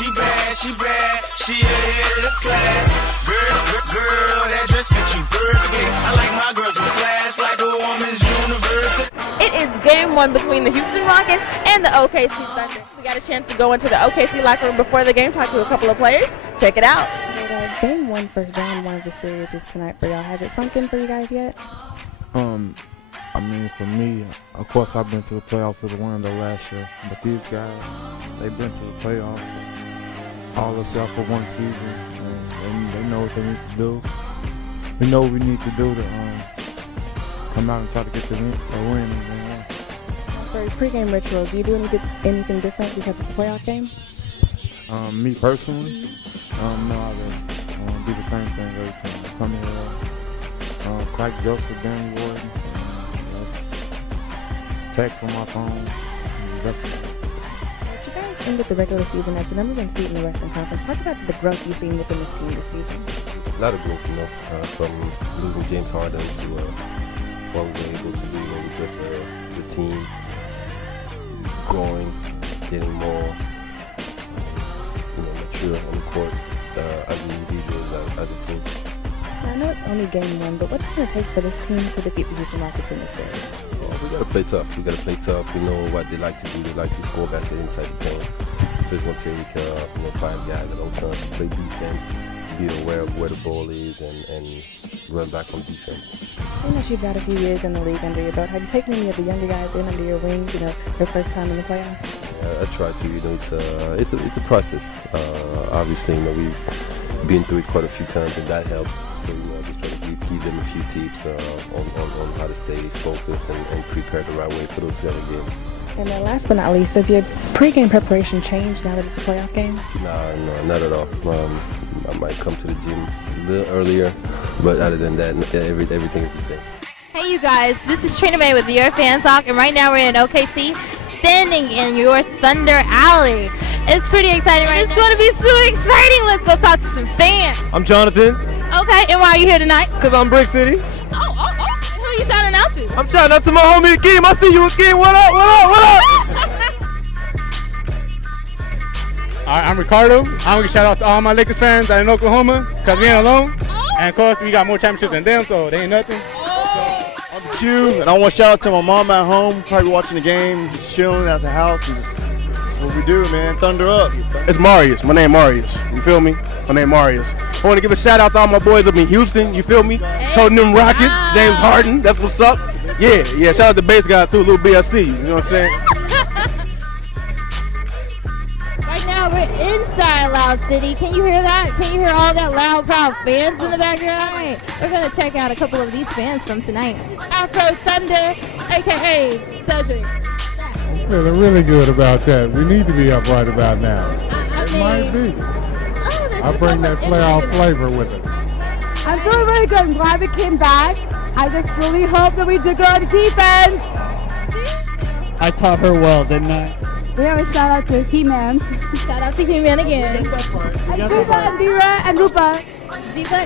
she bad, she ahead of the class. Girl, that dress fits you perfectly. I like my girls with class, like a woman's university. It is game one between the Houston Rockets and the OKC Thunder. We got a chance to go into the OKC locker room before the game, talk to a couple of players. Check it out. Game one for round one of the series is tonight for y'all. Has it sunk in for you guys yet? I mean, for me, of course, I've been to the playoffs with Orlando last year, but these guys, they've been to the playoffs all except for one season. And they know what they need to do. We know what we need to do to come out and try to get the win. For your pregame ritual, do you do anything different because it's a playoff game? Me personally, no, I just do the same thing every time. Come here, crack jokes with Danny Warden. Text on my phone. That's it. You guys ended the regular season as the #1 seed in the Western Conference. Talk about the growth you've seen within this team this season. A lot of growth, from losing James Harden to what we were able to do with the team growing, getting more, mature on the court as individuals, as a team. Now, I know it's only game one, but what's it going to take for this team to defeat the Houston Rockets in this series? Well, we got to play tough. We got to play tough. We know what they like to do. They like to score baskets inside the paint. So it's going to take find guys at all times to play defense, be aware of where the ball is, and run back on defense. Seeing that you've got a few years in the league under your belt, have you taken any of the younger guys in under your wing? Their first time in the playoffs. I try to. It's a process. Obviously, we've been through it quite a few times, and that helps. So, just try to give them a few tips on how to stay focused and prepare the right way for those kind of games. And then last but not least, does your pregame preparation change now that it's a playoff game? No, not at all. I might come to the gym a little earlier, but other than that, everything is the same. Hey, you guys, this is Trina May with your Fan Talk, and right now we're in OKC, standing in your Thunder Alley. It's pretty exciting right now. It's going to be so exciting. Let's go talk to some fans. I'm Jonathan. Okay, and why are you here tonight? Because I'm Brick City. Oh. Who are you shouting out to? I'm shouting out to my homie Akeem. I see you, Akeem. What up? All right, I'm Ricardo. I'm going to shout out to all my Lakers fans out in Oklahoma because we ain't alone. And of course, we got more championships than them, so they ain't nothing. I'm Q, and I want to shout out to my mom at home, probably watching the game, just chilling at the house, and just what we do, man. Thunder up. It's Marius. My name Marius. You feel me? My name Marius. I want to give a shout out to all my boys up in Houston. You feel me? Toting them Rockets. James Harden. That's what's up. Yeah. Shout out to the bass guy too, little BLC. You know what I'm saying? Right now we're inside Loud City. Can you hear that? Can you hear all that loud, proud fans in the background? We're gonna check out a couple of these fans from tonight. Afro Thunder, aka Cedric. Feeling really good about that. We need to be up right about now. It might be. I bring that playoff flavor with it. I'm feeling really good. I'm glad we came back. I just really hope that we do good on defense. I taught her well, didn't I? We have a shout out to He-Man. Shout out to He-Man again. And Diva and Dira and Rupa. Diva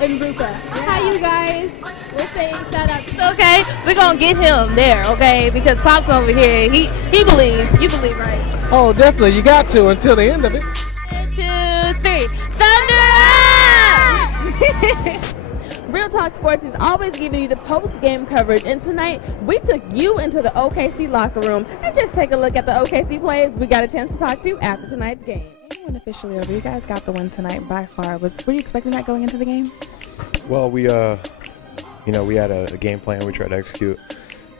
and Rupa. Hi, you guys. We're saying shout out. Okay, we're gonna get him there, okay? Because Pop's over here. He believes. You believe, right? Oh, definitely. You got to until the end of it. 1, 2, 3. Thunder up! Real Talk Sports is always giving you the post-game coverage, and tonight we took you into the OKC locker room and just take a look at the OKC players we got a chance to talk to after tonight's game. Game officially over. You guys got the win tonight by far. Were you expecting that going into the game? Well, we had a game plan we tried to execute,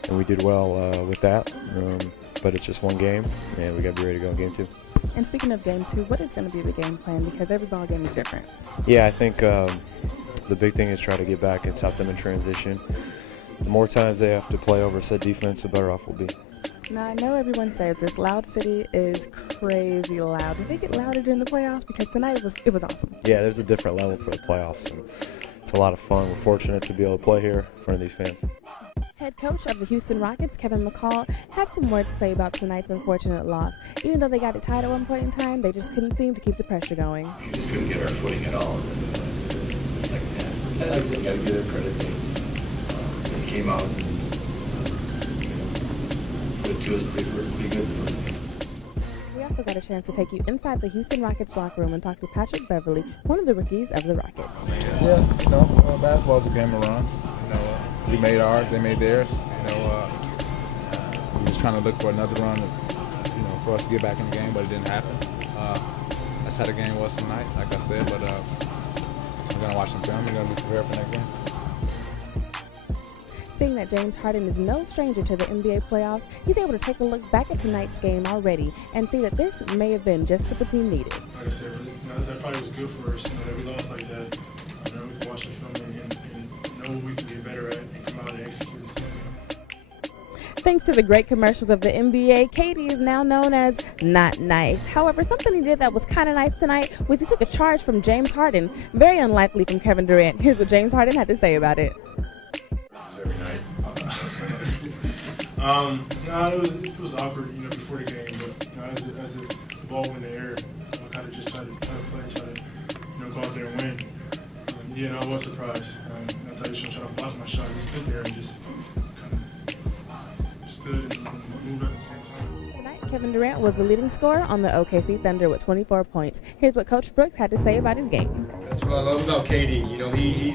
and we did well with that. But it's just one game, and we got to be ready to go in game 2. And speaking of game 2, what is going to be the game plan? Because every ball game is different. Yeah, I think the big thing is try to get back and stop them in transition. The more times they have to play over set defense, the better off we'll be. Now, I know everyone says this Loud City is crazy loud. Did they get louder during the playoffs? Because tonight it was awesome. Yeah, there's a different level for the playoffs, and it's a lot of fun. We're fortunate to be able to play here in front of these fans. Head coach of the Houston Rockets, Kevin McCall, had some words to say about tonight's unfortunate loss. Even though they got it tied at one point in time, they just couldn't seem to keep the pressure going. We just couldn't get our footing at all. Second half. I think got to give them credit. They came out and put it to us pretty good. also got a chance to take you inside the Houston Rockets locker room and talk to Patrick Beverly, one of the rookies of the Rockets. Yeah, you know, basketball's a game of runs. You know, we made ours, they made theirs. You know, we was trying to look for another run, you know, for us to get back in the game, but it didn't happen. That's how the game was tonight, like I said. But we're gonna watch some film. We're gonna be prepared for next game. Seeing that James Harden is no stranger to the NBA playoffs, he's able to take a look back at tonight's game already and see that this may have been just what the team needed. Like I said, that probably was good for us. You know, that we lost like that. I know we can watch the film and know what we can get better at and come out and execute the same. Thanks to the great commercials of the NBA, KD is now known as not nice. However, something he did that was kind of nice tonight was he took a charge from James Harden. Very unlikely from Kevin Durant. Here's what James Harden had to say about it. Every night. It was awkward, you know, before the game, but you know, as the ball went in the air, I kind of just try to play, try to, you know, go out there and win. Yeah, no, I was surprised. I thought he was trying to block my shot. He stood there and just kind of stood and moved at the same time. Tonight, Kevin Durant was the leading scorer on the OKC Thunder with 24 points. Here's what Coach Brooks had to say about his game. That's what I love about KD. You know, he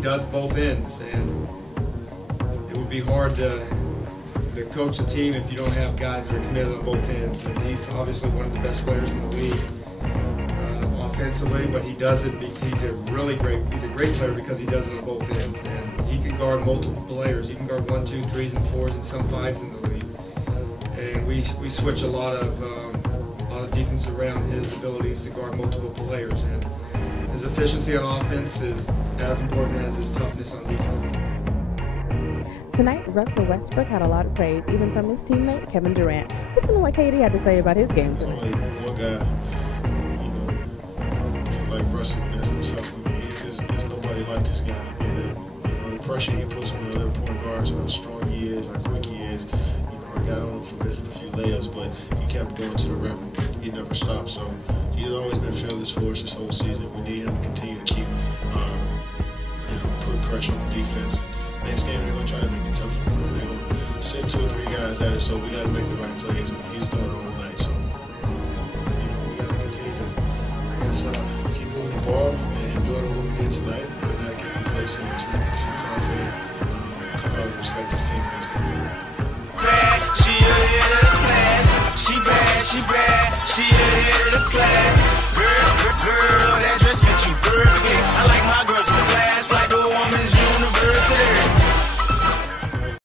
does both ends, and it would be hard to coach a team if you don't have guys that are committed on both ends. And he's obviously one of the best players in the league offensively, but he does it. He's a great player because he does it on both ends, and he can guard multiple players. He can guard 1, 2, 3s, and 4s, and some 5s in the league. And we switch a lot of defense around his abilities to guard multiple players. And his efficiency on offense is as important as his toughness on defense. Tonight, Russell Westbrook had a lot of praise, even from his teammate Kevin Durant. Listen to what KD had to say about his game tonight. One guy, you know, like Russell, that's himself. I mean, there's nobody like this guy. And, you know, the pressure he puts on the other point guards, how strong he is, how quick he is. You know, I got on him for missing a few layups, but he kept going to the rim. He never stopped. So he's always been fearless for us this whole season. We need him to continue to keep, put pressure on the defense. Next game, they're going to try to make it tough for him. They're going to send 2 or 3 guys at it, so we got to make the right plays, and he's doing it all night. So, we got to continue to, I guess, keep moving the ball and doing what we did tonight, and not get complacent and too confident, come out and respect this team next game. She a hit of the class. She bad, she bad. She a hit of the class.